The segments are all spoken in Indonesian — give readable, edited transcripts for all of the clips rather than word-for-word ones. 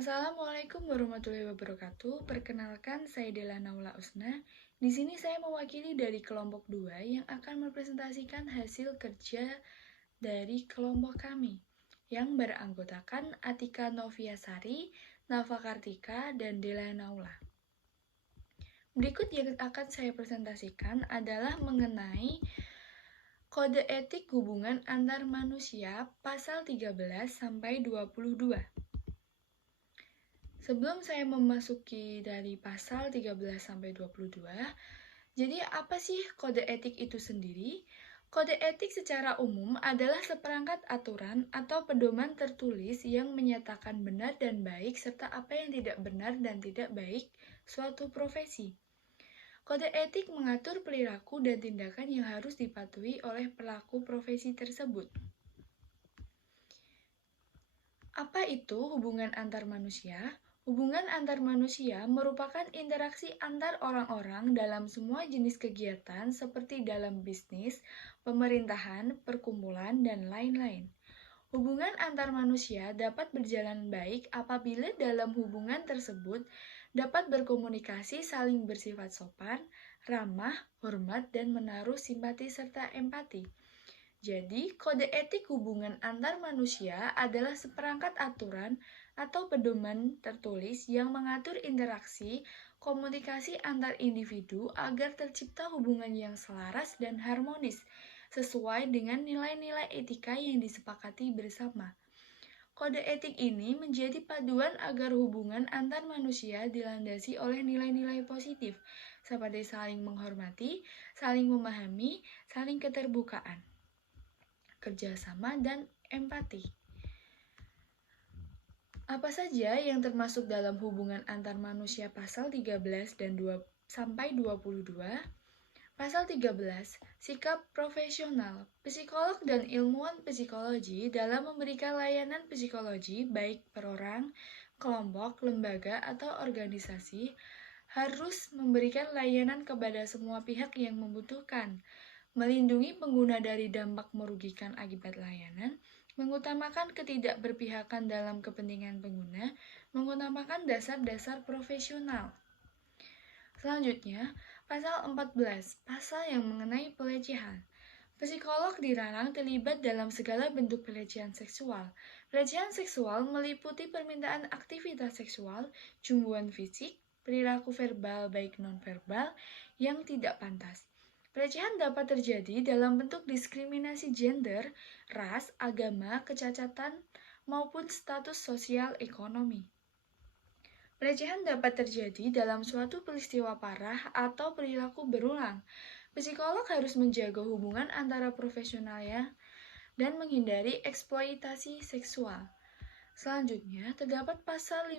Assalamualaikum warahmatullahi wabarakatuh. Perkenalkan, saya Dela Naula Usna. Di sini saya mewakili dari kelompok 2 yang akan mempresentasikan hasil kerja dari kelompok kami yang beranggotakan Atika Noviasari, Nafa Kartika, dan Dela Naula. Berikut yang akan saya presentasikan adalah mengenai Kode Etik Hubungan Antar Manusia pasal 13 sampai 22. Sebelum saya memasuki dari pasal 13 sampai 22, jadi apa sih kode etik itu sendiri? Kode etik secara umum adalah seperangkat aturan atau pedoman tertulis yang menyatakan benar dan baik serta apa yang tidak benar dan tidak baik suatu profesi. Kode etik mengatur perilaku dan tindakan yang harus dipatuhi oleh pelaku profesi tersebut. Apa itu hubungan antar manusia? Hubungan antar manusia merupakan interaksi antar orang-orang dalam semua jenis kegiatan seperti dalam bisnis, pemerintahan, perkumpulan, dan lain-lain. Hubungan antar manusia dapat berjalan baik apabila dalam hubungan tersebut dapat berkomunikasi saling bersifat sopan, ramah, hormat, dan menaruh simpati serta empati. Jadi, kode etik hubungan antar manusia adalah seperangkat aturan atau pedoman tertulis yang mengatur interaksi komunikasi antar individu agar tercipta hubungan yang selaras dan harmonis sesuai dengan nilai-nilai etika yang disepakati bersama. Kode etik ini menjadi paduan agar hubungan antar manusia dilandasi oleh nilai-nilai positif seperti saling menghormati, saling memahami, saling keterbukaan, kerjasama, dan empati. Apa saja yang termasuk dalam hubungan antar manusia pasal 13 dan 22? Pasal 13, sikap profesional. Psikolog dan ilmuwan psikologi dalam memberikan layanan psikologi baik per orang, kelompok, lembaga, atau organisasi harus memberikan layanan kepada semua pihak yang membutuhkan, melindungi pengguna dari dampak merugikan akibat layanan, mengutamakan ketidakberpihakan dalam kepentingan pengguna, mengutamakan dasar-dasar profesional. Selanjutnya, pasal 14, pasal yang mengenai pelecehan. Psikolog dilarang terlibat dalam segala bentuk pelecehan seksual. Pelecehan seksual meliputi permintaan aktivitas seksual, cumbuan fisik, perilaku verbal baik non-verbal yang tidak pantas. Pelecehan dapat terjadi dalam bentuk diskriminasi gender, ras, agama, kecacatan, maupun status sosial ekonomi. Pelecehan dapat terjadi dalam suatu peristiwa parah atau perilaku berulang. Psikolog harus menjaga hubungan antara profesionalnya dan menghindari eksploitasi seksual. Selanjutnya, terdapat pasal 15,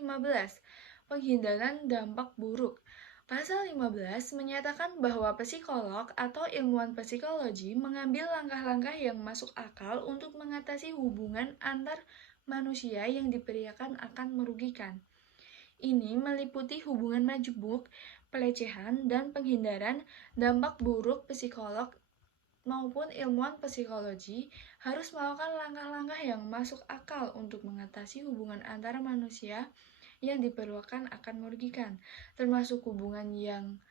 penghindaran dampak buruk. Pasal 15 menyatakan bahwa psikolog atau ilmuwan psikologi mengambil langkah-langkah yang masuk akal untuk mengatasi hubungan antar manusia yang diperkirakan akan merugikan. Ini meliputi hubungan majemuk, pelecehan, dan penghindaran dampak buruk. Psikolog maupun ilmuwan psikologi harus melakukan langkah-langkah yang masuk akal untuk mengatasi hubungan antara manusia yang diperlukan akan merugikan, termasuk hubungan yang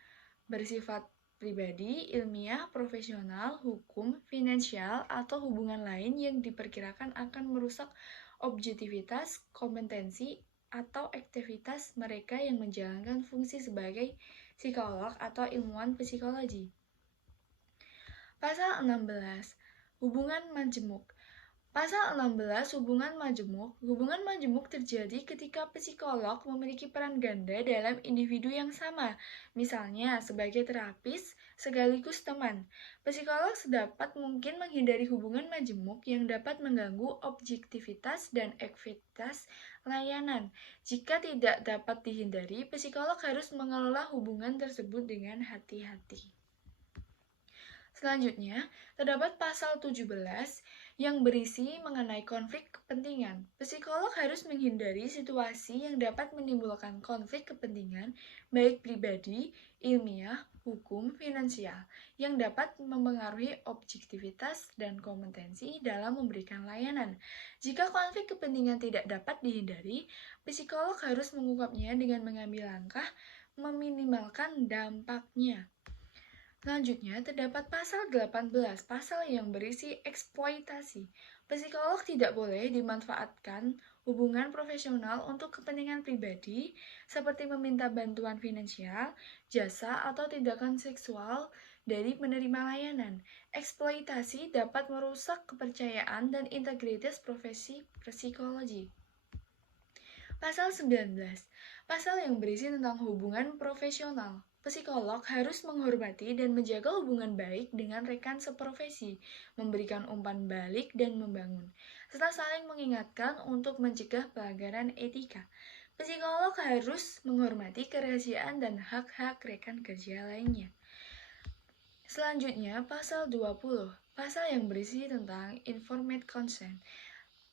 bersifat pribadi, ilmiah, profesional, hukum, finansial, atau hubungan lain yang diperkirakan akan merusak objektivitas, kompetensi, atau aktivitas mereka yang menjalankan fungsi sebagai psikolog atau ilmuwan psikologi. Pasal 16, hubungan majemuk. Pasal 16, hubungan majemuk. Hubungan majemuk terjadi ketika psikolog memiliki peran ganda dalam individu yang sama, misalnya sebagai terapis sekaligus teman. Psikolog sedapat mungkin menghindari hubungan majemuk yang dapat mengganggu objektivitas dan ekuitas layanan. Jika tidak dapat dihindari, psikolog harus mengelola hubungan tersebut dengan hati-hati. Selanjutnya, terdapat pasal 17 yang berisi mengenai konflik kepentingan. Psikolog harus menghindari situasi yang dapat menimbulkan konflik kepentingan, baik pribadi, ilmiah, hukum finansial yang dapat mempengaruhi objektivitas dan kompetensi dalam memberikan layanan. Jika konflik kepentingan tidak dapat dihindari, psikolog harus mengungkapnya dengan mengambil langkah meminimalkan dampaknya. Selanjutnya, terdapat pasal 18, pasal yang berisi eksploitasi. Psikolog tidak boleh dimanfaatkan hubungan profesional untuk kepentingan pribadi, seperti meminta bantuan finansial, jasa, atau tindakan seksual dari penerima layanan. Eksploitasi dapat merusak kepercayaan dan integritas profesi psikologi. Pasal 19, pasal yang berisi tentang hubungan profesional. Psikolog harus menghormati dan menjaga hubungan baik dengan rekan seprofesi, memberikan umpan balik dan membangun, serta saling mengingatkan untuk mencegah pelanggaran etika. Psikolog harus menghormati kerahasiaan dan hak-hak rekan kerja lainnya. Selanjutnya, pasal 20, pasal yang berisi tentang informed consent.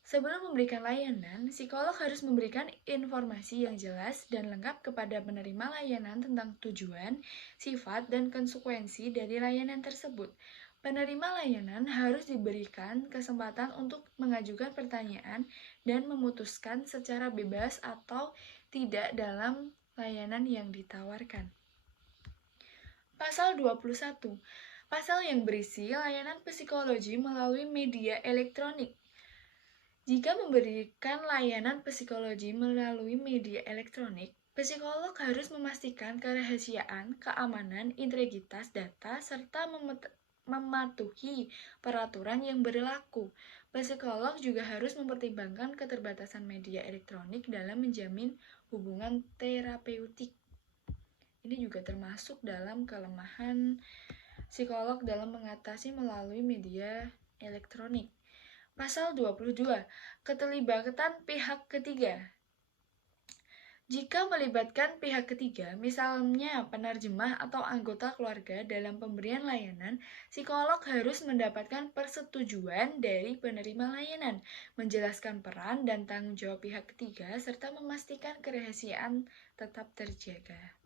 Sebelum memberikan layanan, psikolog harus memberikan informasi yang jelas dan lengkap kepada penerima layanan tentang tujuan, sifat, dan konsekuensi dari layanan tersebut. Penerima layanan harus diberikan kesempatan untuk mengajukan pertanyaan dan memutuskan secara bebas atau tidak dalam layanan yang ditawarkan. Pasal 21, pasal yang berisi layanan psikologi melalui media elektronik. Jika memberikan layanan psikologi melalui media elektronik, psikolog harus memastikan kerahasiaan, keamanan, integritas data, serta mematuhi peraturan yang berlaku. Psikolog juga harus mempertimbangkan keterbatasan media elektronik dalam menjamin hubungan terapeutik. Ini juga termasuk dalam kelemahan psikolog dalam mengatasi melalui media elektronik. Pasal 22, keterlibatan pihak ketiga. Jika melibatkan pihak ketiga, misalnya penerjemah atau anggota keluarga dalam pemberian layanan, psikolog harus mendapatkan persetujuan dari penerima layanan, menjelaskan peran dan tanggung jawab pihak ketiga, serta memastikan kerahasiaan tetap terjaga.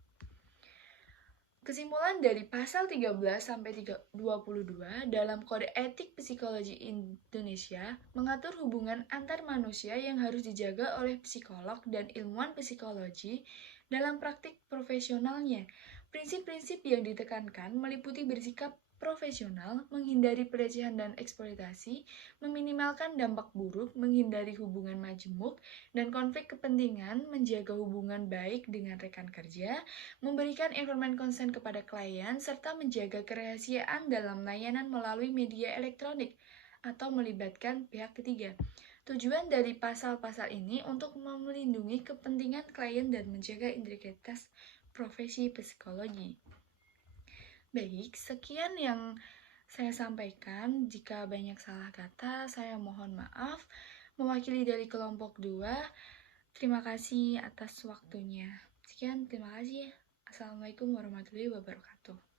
Kesimpulan dari pasal 13 sampai 22 dalam Kode Etik Psikologi Indonesia mengatur hubungan antar manusia yang harus dijaga oleh psikolog dan ilmuwan psikologi dalam praktik profesionalnya. Prinsip-prinsip yang ditekankan meliputi bersikap profesional, menghindari pelecehan dan eksploitasi, meminimalkan dampak buruk, menghindari hubungan majemuk dan konflik kepentingan, menjaga hubungan baik dengan rekan kerja, memberikan informed consent kepada klien, serta menjaga kerahasiaan dalam layanan melalui media elektronik atau melibatkan pihak ketiga. Tujuan dari pasal-pasal ini untuk melindungi kepentingan klien dan menjaga integritas profesi psikologi. Baik, sekian yang saya sampaikan. Jika banyak salah kata, saya mohon maaf. Mewakili dari kelompok 2, terima kasih atas waktunya. Sekian, terima kasih. Assalamualaikum warahmatullahi wabarakatuh.